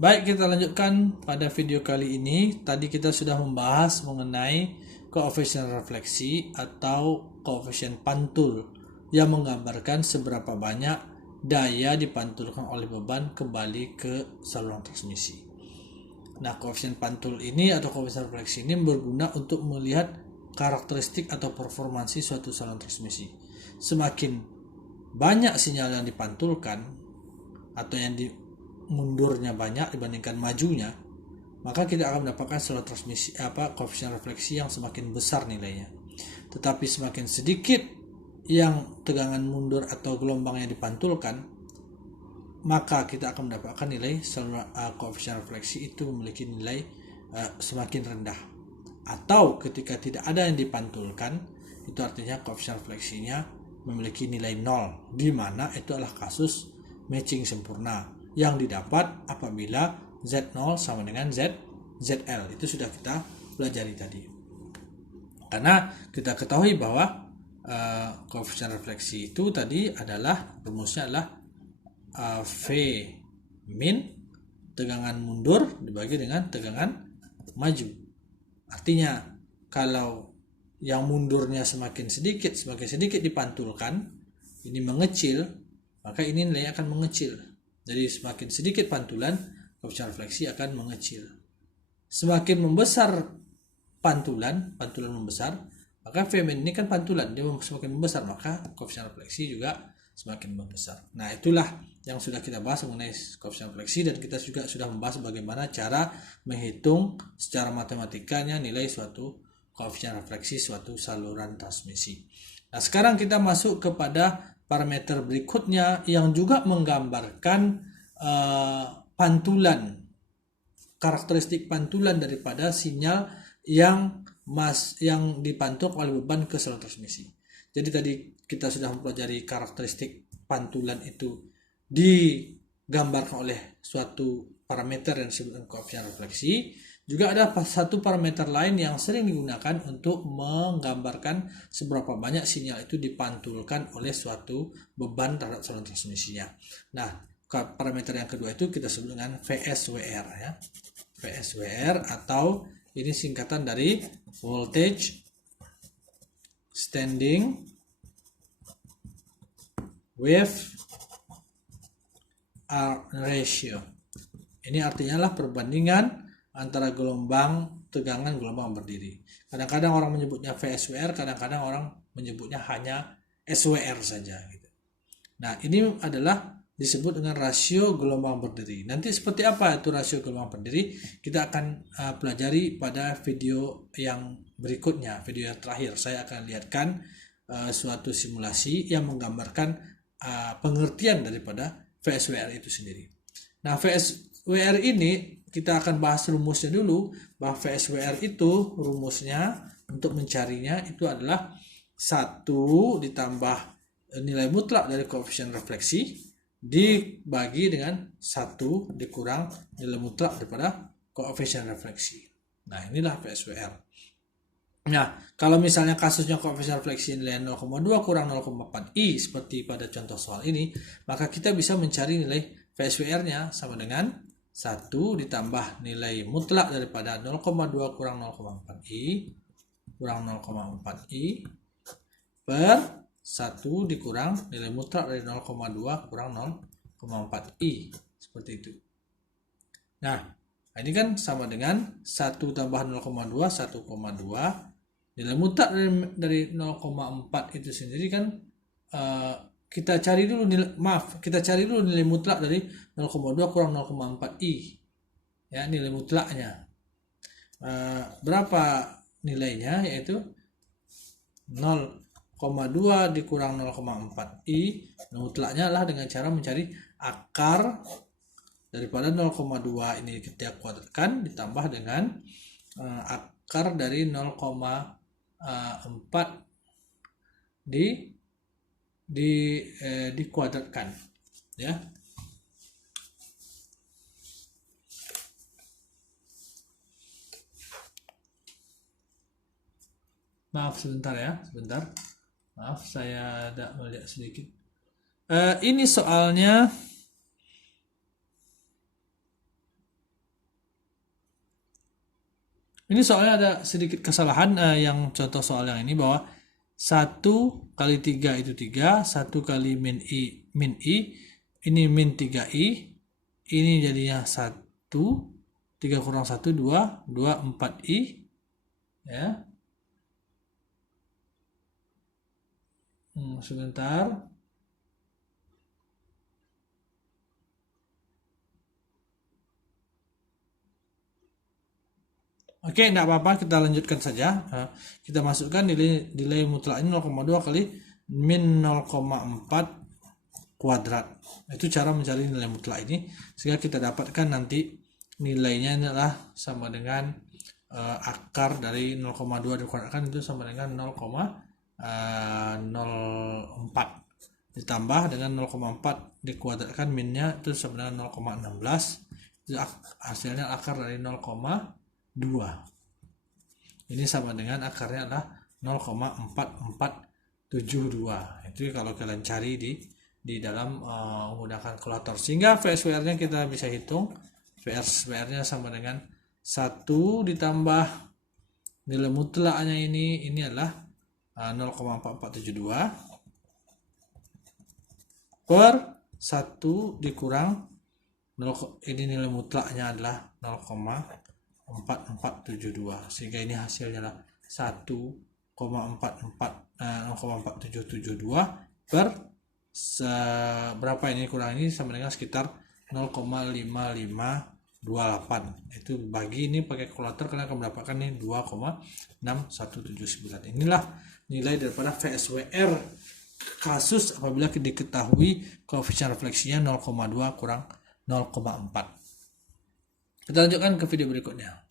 Baik, kita lanjutkan pada video kali ini. Tadi kita sudah membahas mengenai koefisien refleksi atau koefisien pantul yang menggambarkan seberapa banyak daya dipantulkan oleh beban kembali ke saluran transmisi. Nah, koefisien pantul ini atau koefisien refleksi ini berguna untuk melihat karakteristik atau performansi suatu saluran transmisi. Semakin banyak sinyal yang dipantulkan atau yang mundurnya banyak dibandingkan majunya, maka kita akan mendapatkan saluran transmisi koefisien refleksi yang semakin besar nilainya. Tetapi semakin sedikit yang tegangan mundur atau gelombang yang dipantulkan, maka kita akan mendapatkan nilai saluran koefisien refleksi itu memiliki nilai semakin rendah. Atau ketika tidak ada yang dipantulkan, itu artinya koefisien refleksinya memiliki nilai 0, di mana itu adalah kasus matching sempurna yang didapat apabila Z0 sama dengan ZL. Itu sudah kita pelajari tadi. Karena kita ketahui bahwa koefisien refleksi itu tadi adalah rumusnya adalah V min tegangan mundur dibagi dengan tegangan maju. Artinya kalau yang mundurnya semakin sedikit dipantulkan, ini mengecil, maka ini nilai akan mengecil. Jadi semakin sedikit pantulan, koefisien refleksi akan mengecil. Semakin membesar pantulan membesar, maka Vmin ini kan pantulan, dia semakin membesar, maka koefisien refleksi juga semakin membesar. Nah, itulah yang sudah kita bahas mengenai koefisien refleksi, dan kita juga sudah membahas bagaimana cara menghitung secara matematikanya nilai suatu koefisien refleksi suatu saluran transmisi. Nah, sekarang kita masuk kepada parameter berikutnya yang juga menggambarkan pantulan, karakteristik pantulan daripada sinyal yang dipantul oleh beban ke saluran transmisi. Jadi tadi kita sudah mempelajari karakteristik pantulan itu digambarkan oleh suatu parameter yang disebut koefisien refleksi. Juga ada satu parameter lain yang sering digunakan untuk menggambarkan seberapa banyak sinyal itu dipantulkan oleh suatu beban terhadap saluran transmisinya. Nah, parameter yang kedua itu kita sebut dengan VSWR ya. VSWR atau ini singkatan dari voltage standing wave ratio. Ini artinya lah perbandingan antara gelombang tegangan gelombang berdiri. Kadang-kadang orang menyebutnya VSWR, kadang-kadang orang menyebutnya hanya SWR saja gitu. Nah, ini adalah disebut dengan rasio gelombang berdiri. Nanti seperti apa itu rasio gelombang berdiri, kita akan pelajari pada video yang berikutnya, video yang terakhir. Saya akan lihatkan suatu simulasi yang menggambarkan pengertian daripada VSWR itu sendiri. Nah, VSWR ini kita akan bahas rumusnya dulu, bahwa VSWR itu rumusnya untuk mencarinya itu adalah 1 ditambah nilai mutlak dari koefisien refleksi dibagi dengan 1 dikurang nilai mutlak daripada koefisien refleksi. Nah, inilah VSWR. Nah, kalau misalnya kasusnya koefisien refleksi nilai 0,2 kurang 0,4 I seperti pada contoh soal ini, maka kita bisa mencari nilai VSWR-nya sama dengan 1 ditambah nilai mutlak daripada 0,2 kurang 0,4 I kurang 0,4 I per 1 dikurang nilai mutlak dari 0,2 kurang 0,4 I. Seperti itu. Nah, ini kan sama dengan 1 tambah 0,2, 1,2. Nilai mutlak dari 0,4 itu sendiri kan kita cari dulu nilai mutlak dari 0,2 kurang 0,4 I. Ya, nilai mutlaknya. Berapa nilainya? Yaitu 0,2 dikurang 0,4 I. Mutlaknya adalah dengan cara mencari akar daripada 0,2 ini kita kuadratkan ditambah dengan akar dari 0,4 dikuadratkan ya. Maaf sebentar ya, sebentar. Maaf, saya ada melihat sedikit. Ini soalnya Ini soalnya ada sedikit kesalahan yang contoh soal yang ini bahwa 1 kali 3 itu 3, 1 kali min I, ini min 3I, ini jadinya 1, 3 kurang 1, 2, 4I, ya. Sebentar. Oke, tidak apa-apa, kita lanjutkan saja. Kita masukkan nilai mutlaknya 0,2 kali min 0,4 kuadrat. Itu cara mencari nilai mutlak ini, sehingga kita dapatkan nanti nilainya adalah sama dengan akar dari 0,2 dikuadratkan itu sama dengan 0,04 ditambah dengan 0,4 dikuadratkan minnya itu sama dengan 0,16. Itu hasilnya akar dari 0,2. Ini sama dengan akarnya adalah 0,4472. Itu kalau kalian cari di dalam menggunakan kalkulator, sehingga VSWR-nya kita bisa hitung. VSWR-nya sama dengan 1 ditambah nilai mutlaknya ini adalah 0,4472 per 1 dikurang ini nilai mutlaknya adalah 0,4472, sehingga ini hasilnya adalah 0,4772 per berapa ini kurang ini sama dengan sekitar 0,5528. Itu bagi ini pakai kalkulator kalian akan mendapatkan ini 2,6179. Inilah nilai daripada VSWR kasus apabila diketahui koefisien refleksinya 0,2 kurang 0,4. Kita lanjutkan ke video berikutnya.